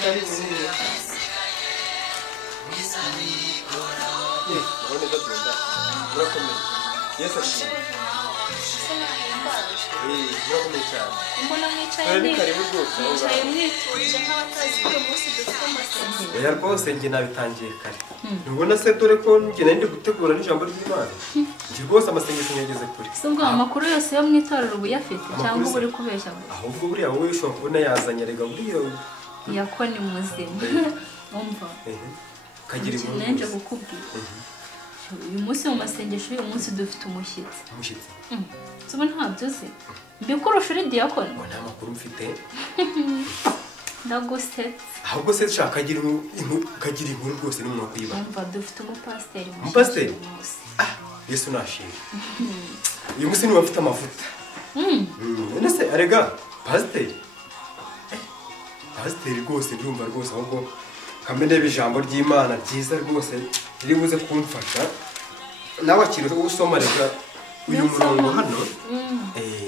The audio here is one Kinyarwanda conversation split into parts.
kari munini none gakunda murakomeye Yesu ashimwe murakomeye cyane mbona mwicaye mwicaye mwituje nk'abatazi ko uyu munsi dufite amasengesho oya rwose njye nabitangiye kare ntubona se dore ko njye nari ndi gutegura n'ijambo ry'Imana njye rwose amasengesho nyageze kure si ubwo amakuru yose yo mu itorero uba uyafite cyangwa uba uri kubeshya gusa ahubwo buriya wowe ushobora kubona yazanye rega buriya yako ni muzima umva kagira inkuru nje gukubwira uyu munsi mu masengesho uyu munsi dufite umushyitsi suba ntabyo uzi mbikurusha uri diyakoni ngo nta makuru mfite ndagusetse ahubwo se shaka kagira inkuru rwose n'umuntu kuyiba umva dufite umupasiteri Yesu nashimye uyu munsi niwe afite amavuta none se arega pasiteri rwose ndumva rwose ahubwo kamene ijambo ry'Imana ryiza rwose riri buze kumfasha nawe akiri usoma rega uyu murongo hano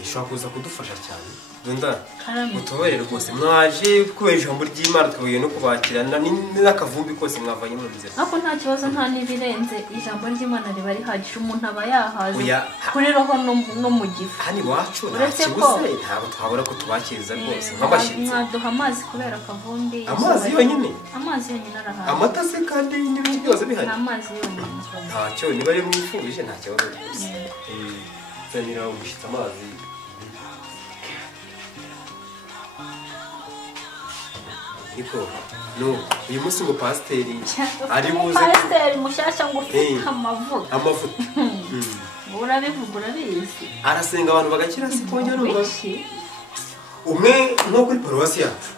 ushobora kuza kudufasha cyane Dunda mutoberere rwose mwaje kubera ijambo ry'Imana twabuye no kubakirana n'akavumbi kose mwavanye mu nzira ako nta kibazo nta nibirenze ijambo ry'Imana riba rihagije umuntu aba yahaze kuri roho no mu gifu hani wacu ntakibuze ntabwo twabura ko tubakiriza rwose nk'abashyitsi mwaduha amazi kubera akavumbi amazi yonyine arahaze amata se kandi n'ibindi byose bihari amazi yonyine ntacyo niba ari mwifurije nta kibazo rwose zanira umushyitsi amazi niko uyu munsi ngo pasiteri ari buze pasiteri mushyashya ngo ufite amavuta urabivuga urabizi arasenga abantu bagakira se kongera numva umwe nko kuri paruwasi yacu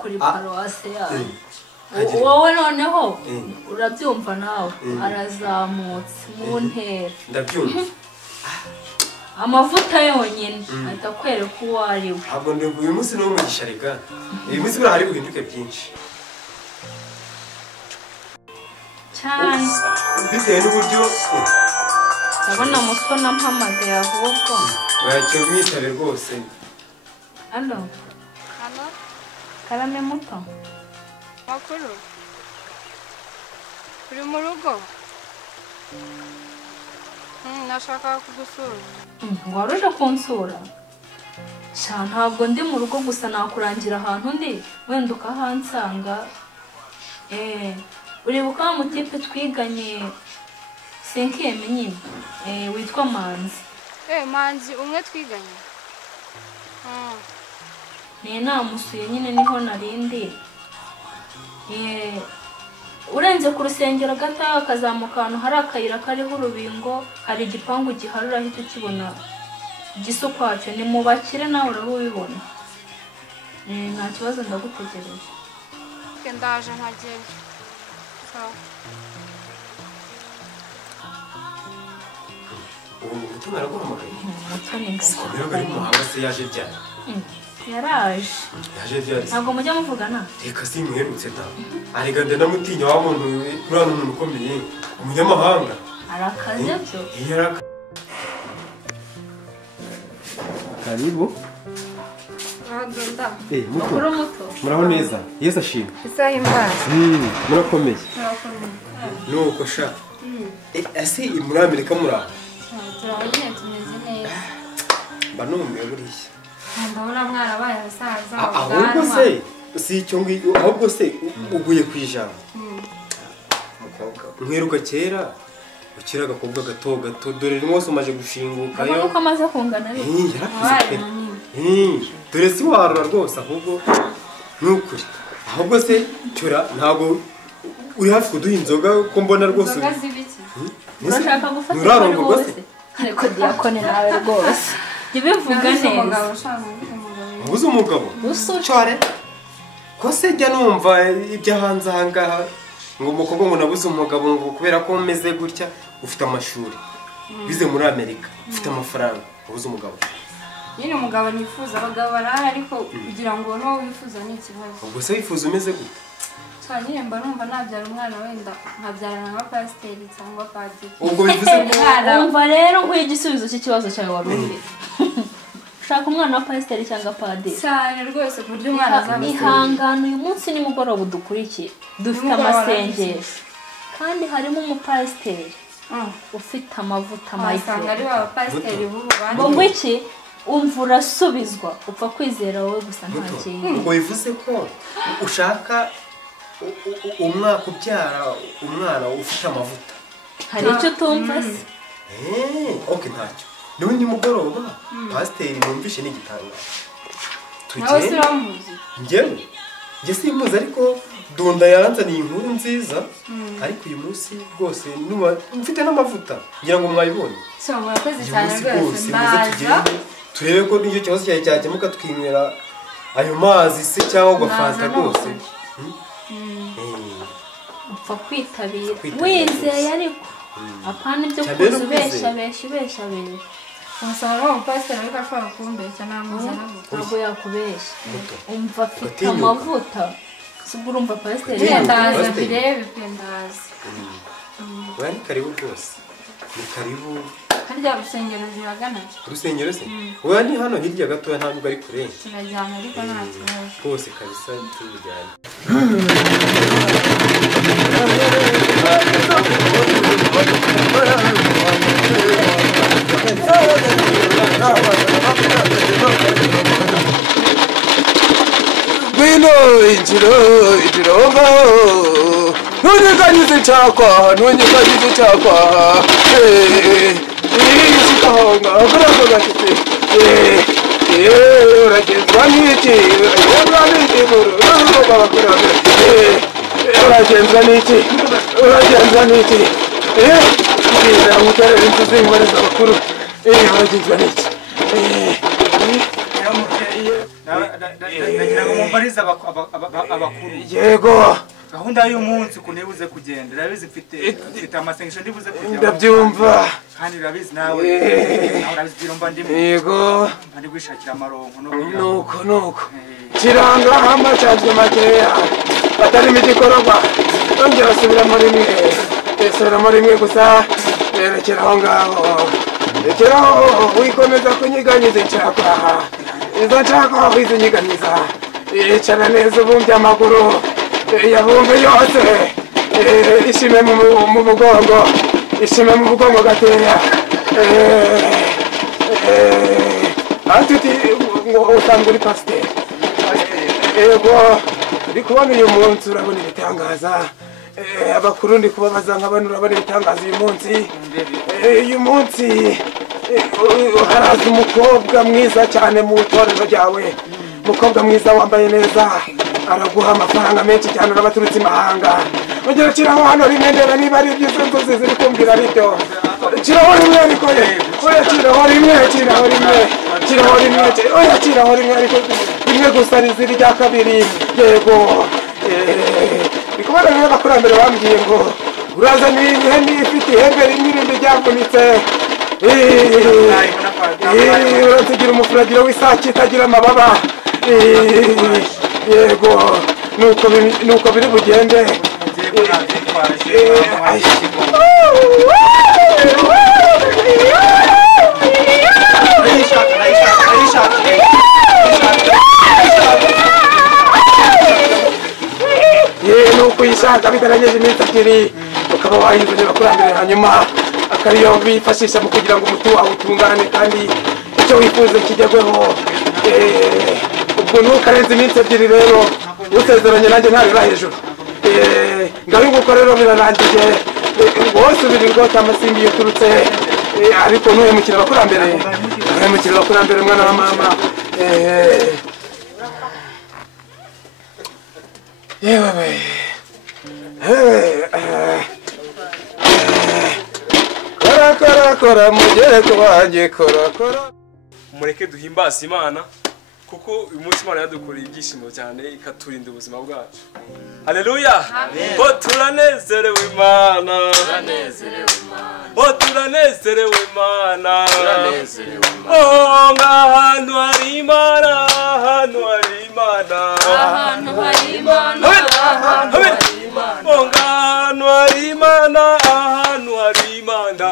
kuri paruwasi yacu wowe noneho urabyumva nawe arazamutse mu ntera ndabyumva amavuta yonyine ahita kwereka uwo ari we ntabwo ndumva uyu munsi ni umugisha reka uyu munsi buriya hari buhinduke byinshi cyane bitewe n'uburyo ndabona muto nampamagaye ahubwo wayakira umwitabe rwose hano karame muto makuru uri mu rugo nashaka kugusura wari uje kunsura ntabwo ndi mu rugo gusa nakurangira ahantu ndi wenda ukahansanga uribuka wa mutipe twiganye senkiyeme nyine witwa Manzi Manzi umwe twiganye namusuye nyine niho narindi urenze ku rusengero gato akazamuka ahantu hari akayira kariho urubingo hari igipangu gihari urahita ukibona gisa ukwacyo ni mu bakire nawe uraba ubibona nta kibazo ndagutegereje ndaje nkagera ubu mutima araguhamagaye umutoni ngari rero bari mu mahanga se yaje ryari yaje ryari ntabwo mujya muvugana reka simuherutse da arega ndanamutinya wa muntu uriya ni umuntu ukomeye umunyamahanga arakaze byo karibu mukuru muto muraho neza Yesu ashimwe isaha imbaza murakomeye nuko sha ese muri Amerika muraho turabonye tumeze neza mba numiwe buriya ndabona mwarabaye abasaza ahubwo se si icyo ngicyo ahubwo se uguye ku ijambo mwiruka kera ukiri agakobwa gato dore rimwe umaze gushinguka yo uko amaze kungana yarakuze dore si warura rwose ahubwo nukuri ahubwo se cyora ntabwo uri hafi kuduha inzoga ko mbona rwose urashaka gufata rwose ariko diyakoni nawe rwose ntibivuga neza ubuze umugabo cyore ko se jya numva ibyo hanze aha ngaha ngo umukobwa ngo nabuze umugabo ngo kubera ko umeze gutya ufite amashuri bize muri Amerika ufite amafaranga ubuze umugabo nyine umugabo nifuza abagabo barahari ariko kugira ngo n'uwo wifuza ni ikibazo ubwo se wifuza umeze gute cyane mba numva nabyara umwana wenda nkabyarana nka pasiteri cyangwa padiri ubwo bivuze ko umva rero nk'uyu igisubizo cy'ikibazo cyawe wari ufite ushaka umwana wa pasiteri cyangwa padiri cyane rwose ku buryo umwana azaba ihangana uyu munsi nimugoroba dukurikiye dufite amasengesho kandi harimo umupasiteri ufite amavuta mayifo ari wa pasiteri bubu ngo iki umva urasubizwa upfa kwizera wowe gusa nta kintu ngo bivuze ko ushaka umwaka ubyara umwana ufite amavuta hari icyo utumva se ok ntacyo niwe nimugoroba pasiteri numvishe n'igitangazo nawe se uramuzi njye simbuze ariko Dunda yanzaniye inkuru nziza ariko uyu munsi rwose mfite n'amavuta ngira ngo mwayibonye so murakoze cyane rwose ndaza turebe ko n'icyo kibazo cyawe cyakemuka twinywera ayo mazi se cyangwa ugafanta rwose upfa kwitabira wizeye ariko apana ibyo kuza ubesha umusaruro w'umupasiteri ariko ashobora kumbeshya ntabwo yakubeshya umva afite amavuta subwo urumva pasiteri ndaza birebe ndaza ni karibu rwose ni karibu harya urusengero ziragana urusengero se oya ni hano hirya gatoya ntabwo ari kure turajyana ariko nta kibazo rwose kabisa tujyane Wino injiro ngaho ntunyeganyeze cyakwa ishikahonga kurako gashite uragenzwa n'iki uragenzwa n'iki bwira umutarere inzuzi y'umubariza bakuru uragenzwa n'iki ndagira ngo mumbarize abakuru yego gahunda y'umunsi ku ntibuze kugenda urabizi mfite amasengesho ndibuze kujya ndabyumva kandi urabizi nawe urabizi biromba ndimo yego ndi kwishakira amaronko nuko kiranga amacazwe makeya atarimo igikororwa ongera subiramo rimwe gusa rekeraho ngaho wikomeza kunyiganyiza inshakwa izo nshakwa wizinyiganyiza yicara neza ubumbye amaguru yabumve yose ishime mu mugongo gateya atuti usanga uri pasiteri yego uri kubona uyu munsi urabona ibitangaza abakuru ndi kubabaza nk'abana urabona ibitangaza uyu munsi haraza umukobwa mwiza cyane mu itorero ryawe umukobwa mwiza wambaye neza araguha amafaranga menshi cyane n'abaturutse imahanga ongera kiraho hano rimwe ndeba niba ari ibyiza nzozi ziri kumbwira ari byo kiraho rimwe ariko oya kiraho rimwe ariko rimwe gusa riziri rya kabiri yego ndi kubona rero abakurambere bambwiye ngo urazana ihene ifite ihembe rimwe irindi ryavunitse uratugira umufuragiro w'isake itagira amababa yego nuko biri bugende nuko uyishaka bitarengeje iminsi 2 ukaba wahindurira abakurambere hanyuma akariyo bifashisha mu kugira ngo umuti wawe utungane kandi icyo wifuza kigerweho ubwo ntukarenze iminsi 2 rero usezeranye nanjye ntareba hejuru ngaho nguko rero birarangiye wose ubirirwa cy'amasimbi yuturutse ariko ntuhemukire abakurambere mwana wa mama yewe kora mugereko wanjye kora mureke duhimbaze Imana kuko uyu munsi Imana yadukoreye ibyishimo cyane ikaturinda ubuzima bwacu. Haleluya! Bo turanezerewe Imana. Oh ngahantu hari Imana, ahantu hari Imana. Oh ngahantu hari Imana, ahantu hari Imana.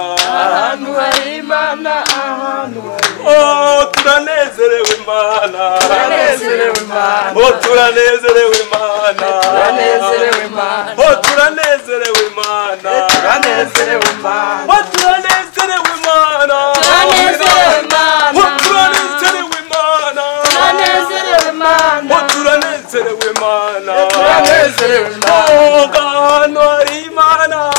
Oh turanezerewe turanezerewe Mana turanezerewe Mana oh turanezerewe Mana turanezerewe Mana oh turanezerewe Mana turanezerewe Mana oh turanezerewe Mana turanezerewe Mana oh turanezerewe Mana turanezerewe Mana oh turanezerewe Mana turanezerewe Mana oh gano ari Mana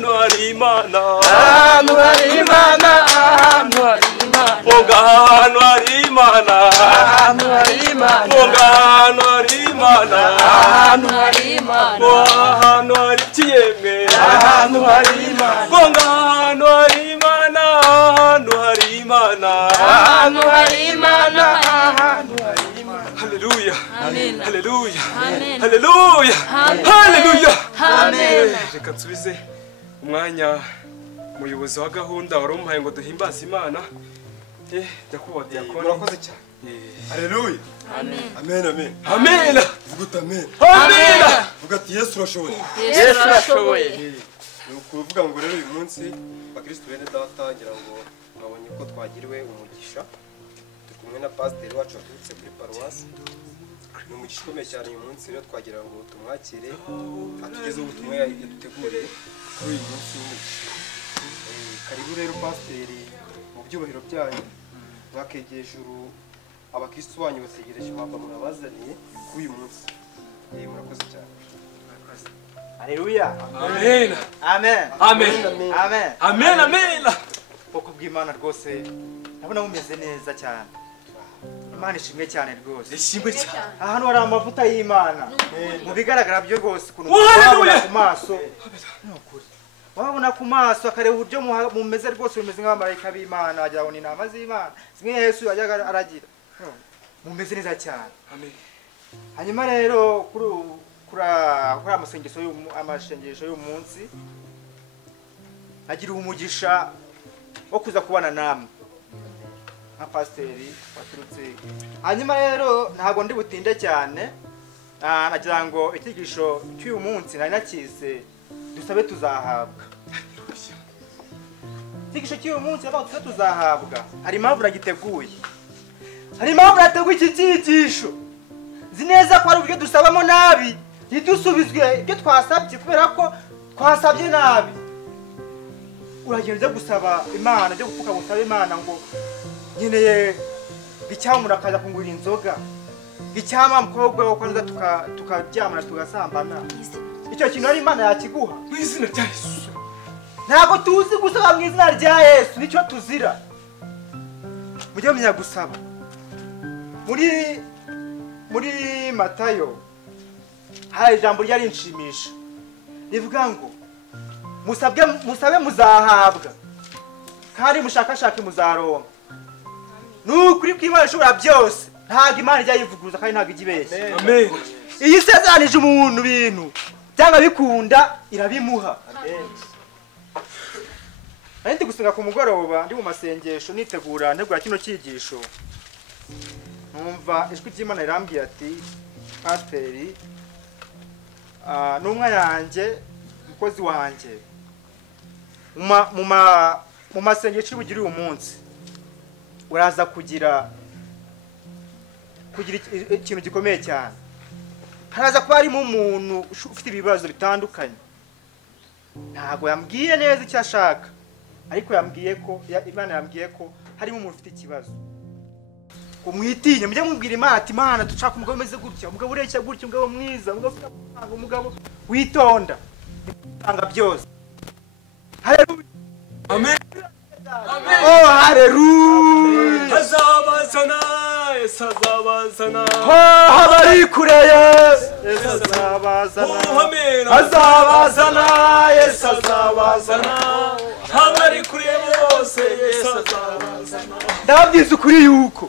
no ari Mana ahantu hari Imana ahantu hari Imana oh gano ari Mana ahantu hari Imana oh gano ari Mana ahantu hari Imana oh hano hari kiyemwe ahantu hari Imana oh gano ari Mana hano hari Imana ahantu hari Imana ahantu hari Imana haleluya Amen. haleluya Amen. haleluya haleluya Amen. reka nsubize umwanya umuyobozi wa gahunda wari umuhaye ngo duhimbaze Imana nyakubahwa diakoni murakoze cyane haleluya Amen. amen amen amena vuga uti amen amena vuga ati yesu urashoboye Yesu arashoboye. ni ukuvuga ngo rero uyu munsi bakristo bene data ngira ngo mwabonye ko twagiriwe umugisha turi kumwe na pasiteri wacu waturutse kuri paruwasi ni umugisha ukomeye cyane uyu munsi rero twagira ngo tumwakire atugezeho ubutumwa yaduteguriye kuri uyu munsi w'umugisha karibu rero pasiteri mu byubahiro byanyu mwakegeye ijuru abakristo banyu bategereje impamba mwabazaniye kuri uyu munsi murakoze cyane Haleluya amena amen amen amen amen amena ubwoko bw'Imana rwose ndabona bumeze neza cyane Imana ishimwe cyane rwose ishimwe cyane ahantu hari amavuta y'Imana mu bigaragara byo rwose ukuntu Oh, haleluya! wabona ku maso ni ukuri wabona ku maso akareba uburyo mumeze rwose bimeze nk'abamarayika b'Imana wagira ngo ni intama z'Imana zimwe Yesu yajyaga aragira mumeze neza cyane amen hanyuma rero kuri amashengesho y'uyu munsi agira umugisha wo kuza kubana namwe nka pasiteri waturutse hanyuma rero ntabwo ndi butinde cyane nagira ngo icyigisho cy'uyu munsi nari nakise dusabe tuzahabwa icyigisho cy'uyu munsi aho dusabe tuzahabwa hari impamvu nagiteguye hari impamvu nateguye iki cyigisho nzi neza ko hari uburyo dusabamo nabi ntidusubizwe ibyo twasabye kubera ko twasabye nabi uragenda ujya gusaba Imana ujya gupfuka gusaba Imana ngo nkeneye icyamura akaza kungurira inzoga icyama mukobwa wo kwanza tukaryamana tugasambana icyo kintu ari Imana yakiguha mu izina rya Yesu ntabwo tuzi gusaba mu izina rya Yesu nicyo tuzira mujye mumenya gusaba muri Matayo hari ijambo ryari nshimisha rivuga ngo musabe muzahabwa kandi mushakashake muzaronka nukuri ko Imana ishobora byose ntabwo Imana ijya yivuguruza kandi ntabwo ijya ibeshya amen iyo isezeranije umuntu ibintu cyangwa bikunda irabimuha nari ndi gusenga ku mugoroba ndi mu masengesho nitegura kino cyigisho numva ijwi ry'Imana rirambwira ati pasiteri n'umwa yanjye umukozi wanjye mu masengesho y'ubugira uyu munsi uraza kugira ikintu gikomeye cyane haraza kuba harimo umuntu ufite ibibazo bitandukanye ntabwo yambwiye neza icyo ashaka ariko Imana yambwiye ko harimo umuntu ufite ikibazo umwitinye mujye mubwira Imana ati Imana dushaka umugabo umeze gutya umugabo ureshya gutya umugabo mwiza umugabo witonda bitanga byose haleluya amen oh haleluya hazabazana Yesu azabazana habari kure Yesu azabazana oh amen azabazana Yesu azabazana habari kuri bose Yesu azabazana ndababwiza ukuri yuko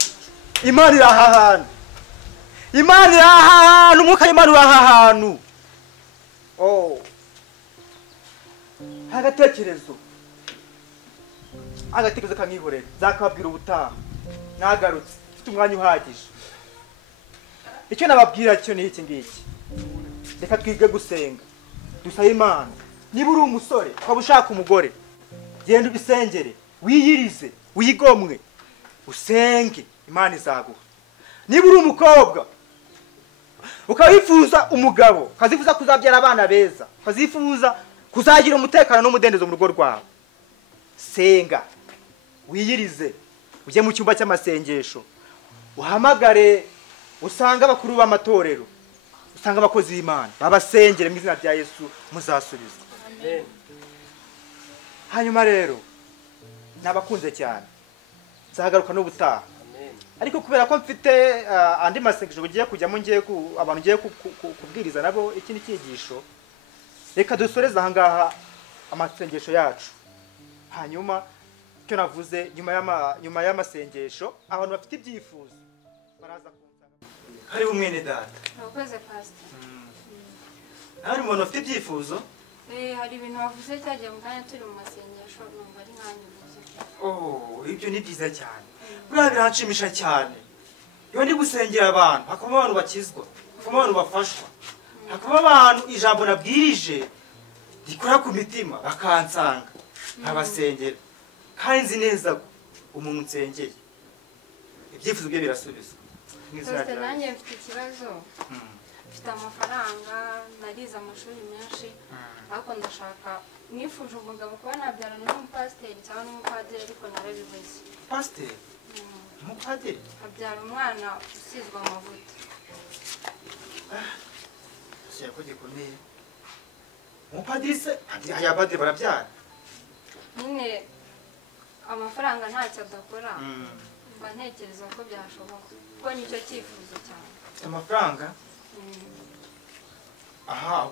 Imana iri aha hantu Imana iri aha hantu umwuka w'Imana uri aha hantu agatekerezo kanihorera zakababwira ubutaha nagarutse mfite umwanya uhagije icyo nababwira cyo ni iki ngiki reka twige gusenga dusabe Imana niba uri umusore ukaba ushaka umugore genda ubisengere wiyirize wigomwe usenge imana izaguha. Niba uri umukobwa ukaba wifuza umugabo, ukazifuza kuzabyara abana beza, ukazifuza kuzagira umutekano n'umudendezo mu rugo rwawe, senga wiyirize, ujye mu cyumba cy'amasengesho, uhamagare usanga abakuru b'amatorero, usanga abakozi b'Imana babasengere mu izina rya Yesu, muzasubizwa. Hanyuma rero nabakunze cyane, nzagaruka n'ubutaha, ariko kubera ko mfite andi masengesho ugiye kujyamo, abantu ngiye kubwiriza nabo ikindi cyigisho, reka dusoreze ahangaha amasengesho yacu. Hanyuma icyo navuze, nyuma y'amasengesho abantu bafite ibyifuzo baraza kunsanga. Hariho umwene data. Urakoze pastor. Hari umuntu ufite ibyifuzo? Hari ibintu wavuze cyagiye mu kanya turi mu masengesho, numva ari nkanyuze. Ibyo ni byiza cyane. Buriya biranshimisha cyane. Iyo ndi gusengera abantu, hakaba abantu bakizwa, hakaba abantu bafashwa, hakaba abantu ijambo nabwirije rikora ku mitima bakansanga nkabasengera. Kandi nzi neza ko umuntu nsengeye ibyifuzo bye birasubizwa. Pastor, nanjye mfite ikibazo. Mfite amafaranga, narize amashuri menshi, ariko ndashaka, nifuje umugabo kuba nabyarana n'umupasiteri cyangwa n'umupadiri, ariko narabibuze. Pasiteri? Umupadiri? Abyara umwana usizwe amavuta. Shaka ko gikomeye. Umupadiri se ayabade barabyara? Nyine amafaranga ntacyo adakora, mba ntekereza ko byashoboka, kuko nicyo cyifuzo cyane. Ufite amafaranga? Aha,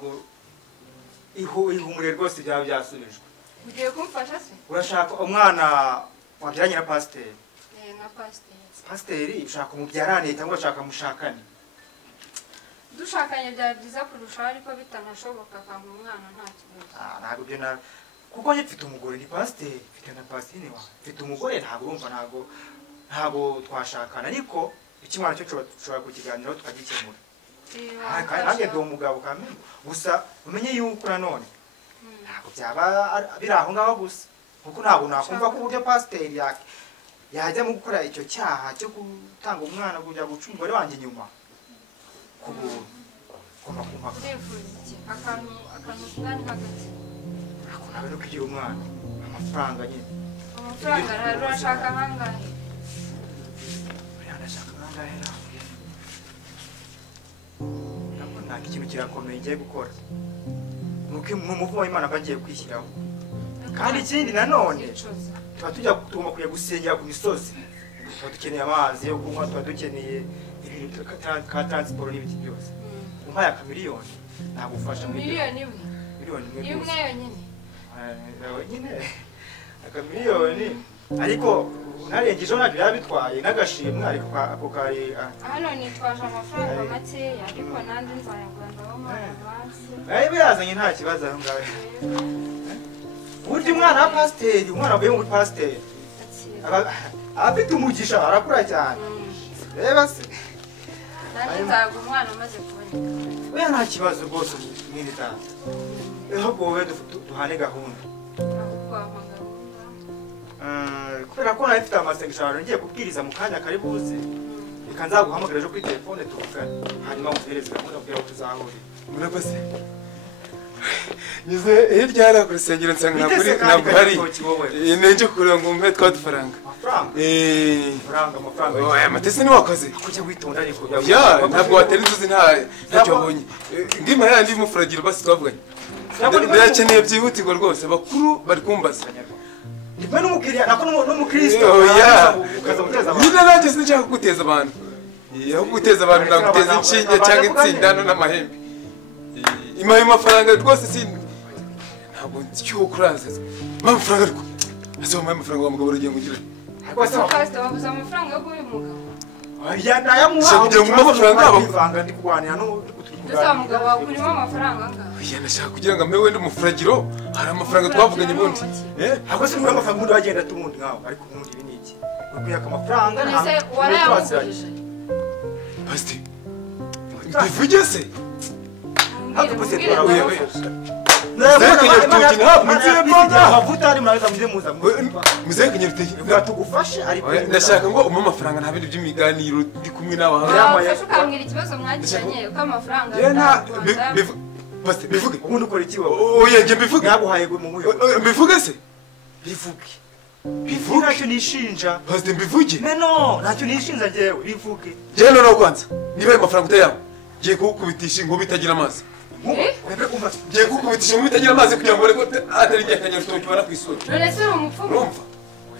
ihumure rwose byaba byasubijwe. Ugiye kumfasha se? Urashaka umwana wabyaranye na pasiteri? Na pasiteri. Pasiteri ushaka umubyarane cyangwa urashaka mushakane? Dushakanye byaba byiza kurushaho, ariko bitanashoboka akampa umwana nta kibazo. Ntabwo ibyo nawe, kuko njye mfite umugore ni pasiteri, mfite na pasiteri wawe, mfite umugore, ntabwo urumva, ntabwo twashakana, ariko ikimwana cyo dushobora kukiganiraho tukagikemura. Kandi nanjye ndi umugabo kamenya, gusa umenye yuko nanone ntabwo byaba biri aho ngaho gusa, kuko ntabwo nakumva ko uburyo pasiteri yajya mu gukora icyo cyaha cyo gutanga umwana kujya guca umugore wanjye inyuma ku buntu. Ugomba kumpaka. Urifuza iki? Akantu kungana hagati. Ntabwo nawe no kugira umwana, amafaranga nyine. Amafaranga rero urashaka angahe? Ndashaka angahe nawe? Ntabwo ikintu kirakomeye ngiye gukora. Nuko umuvumo w'Imana bagiye kwishyiraho. Kandi ikindi nanone tugomba kujya gusengera ku misozi. Tuba dukeneye amazi yo kunywa, tuba dukeneye ibintu ka transport n'ibiki byose. Umpaye akamiliyoni nagufasha muri miliyoni imwe. Miliyoni imwe Imwe yonyine. Nyine akamiliyoni, ariko narengejeho ntabwo yabitwaye n'agashimwe, ariko ako kari hano nitwaje amafaranga makeya, ariko nandi nzayagwandaho amazi. Ayibe yazanye nta kibazo aho ngaho. Burya umwana wa pasiteri, umwana wavuye muri pasiteri afite umugisha, arakura cyane. Reba se nanjye nzaga umwana amaze kuboneka. Oya nta kibazo rwose mwene data, ahubwo wowe duhane gahunda. Kubera ko nawe mfite amasengesho abantu ngiye kubwiriza mu kanya kari buze, reka nzaguhamagara ejo kuri telefone tuvugane, hanyuma nguhereze gahunda kugira ngo tuzahurire. Murakoze. Nyuze hirya hariya ku rusengero nsanga ntabwo hari. Nenje kureba ngo umpe twa dufaranga. Amafaranga. Oya matese ni wakoze. Kujya witonda ariko. Ya ntabwo watera inzuzi ntacyo wabonye. Ndima yandi mufuragiro basi twavuganye. Ndakeneye byihutirwa rwose, bakuru bari kumbaza. Niba n'umukiriya nako n'umukristo. Ukaza guteza abantu. Nyine nanjye sinshaka kuguteza abantu. Aho guteza abantu ndaguteza inshinge cyangwa insindano n'amahembe. Imaye amafaranga rwose ntabwo ncyo kuraza. Amafaranga ariko. Ase amaye amafaranga wa mugabo uragiye ngugira. Pastor wabuze amafaranga yo guha umugabo. Oya ndayamuha. Kugira ngo amafaranga abavanga ndi kurwanira no Dusa mugabo wakurimo amafaranga angahe? Oya nashaka kugira ngo amewe n'umufuragiro, hari amafaranga twavuganye bundi. Ahubwo se muri amafaranga undi wagenda tumundi nkaho, ariko ubundi ibi ni iki? Ukuyaka amafaranga nise warayamugurije. Pastor. Ndivuge se. Hapo se twarawe. amavuta ari muraza muze muza muzehe Kanyarutege bwatugufashe ariko ndashaka ngo umpe amafaranga nta bindi by'imiganiro ndi kumwe nawe wafashe ukambwira ikibazo mwagiranye uko amafaranga Pastor bivuge ubundi ukora iki wowe oya nje mbivuge yaguhaye mu muyo mbivuge se bivuge bivuge ntacyo nishinja Pastor mbivuge no ntacyo nishinja njyewe bivuge je no kwanza niba ayo mafaranga utayawe ngiye kukubitisha inkuba itagira amazi ngiye kukubitisha inkuba itagira amazi kugira ngo ureko atari igihe Kanyarutege bara kwisura none se uri umupfumu urumva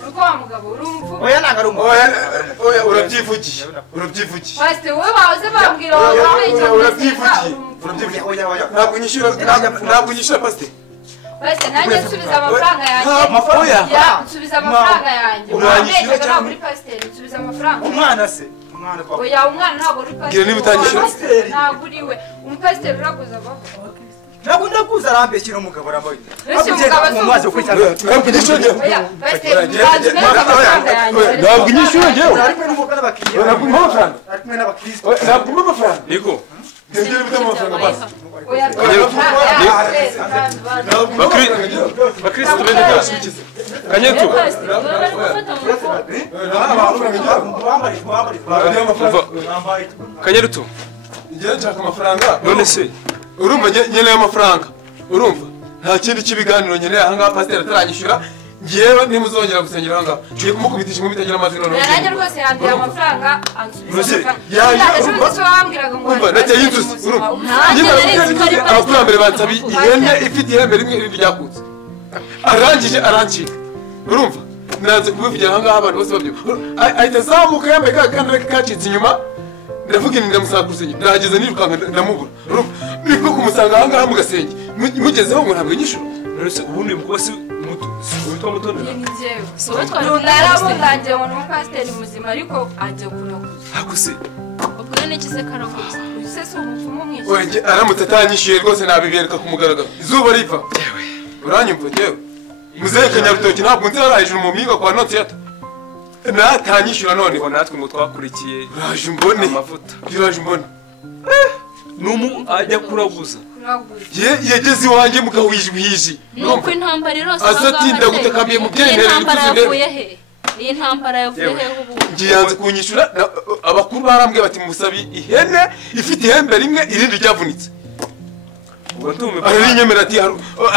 uko wa mugabo uri umupfumu oya nanga rumu oya urabyivugiye Pastor wowe wahoze bambwira wowe icyo urabyivugiye ntabwo nyishyura Pastor Pastor nanjye nsubiza amafaranga yanjye nsubiza amafaranga yanjye uranyishyura cyangwa muri Pastor nsubiza amafaranga umwana se umwana kwa oya umwana ntabwo uri Pastor gira niba utanyishyura ntabwo uriwe umupasiteri uraguza babo ntabwo ndakuza arambeshyira umugabo arambaye ese umugabo mu mazi uko cyane ntabwo nyishyura njyewe oya Pastor amafaranga yanjye ntabwo nyishyura njyewe ari kumwe n'umugabo n'abakiriya ntabwo umpa amafaranga ari kumwe n'abakristo ntabwo umpa amafaranga niko ngiye gufite amafaranga basi oya bakristo bende byose bikize Kanyetu Kanyeruto ngiye nshaka amafaranga none se urumva nkeneye amafaranga urumva nta kindi cy'ibiganiro nkeneye aha ngaha Pastor ataranyishyura ngewe nimuzongera gusengera aha ngaha ngiye kumukubitisha inkuba itagira amazi none nanjye rwose yambwira amafaranga ansubiza urumva nateye inzuzi urumva abakurambere bansaba ihene ifite ihembe rimwe irindi ryakutse arangije arancika urumva nanze kubivugira aha ngaha abantu bose babyo ahita azamuka yambaye ka kandara kacitse inyuma ndavuga ni ndamusanga kurusengero ndahageze nirukanka ndamubura urumva nibwo kumusanga aha ngaha mu gasenge mugezeho ngo ntabwo nyishura none se ubundi mukobwa si witwa Mutoni narabundangiye ngo ni umupasiteri muzima ariko ajya kunaguza ako se ubwo n'iki se karaguza use si umupfumu mwinshi oye aramutse atanyishyuye rwose nabibereka ku mugaragaro izuba riva uranyumva njyewe muzehe Kanyarutege ntabwo nzira hejuru mu mpinga kwa Notiyata natanyishyura none ngo natwe ngo twakurikiye uraje umbone amavuta uraje umbone numu ajya kuraguza yageze iwanjye mugawijwiji nuko intambara irose azatinda gutakambiye mu byerekeye intambara yavuye he iyi ntambara yavuye he ubu ngiye yanze kunyishyura abakuru barambwiye bati musabi ihene ifite ihembe rimwe irindi ryavunitse ubwo ntume ararinyemera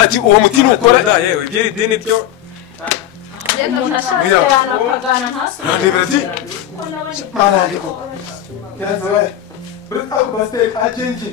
ati uwo muti nukora yewe ibyeri dini byo umuntu ashatse yanapagana ntasubire arandebera ati ko nabonye marandiko yazawe Pastor agenje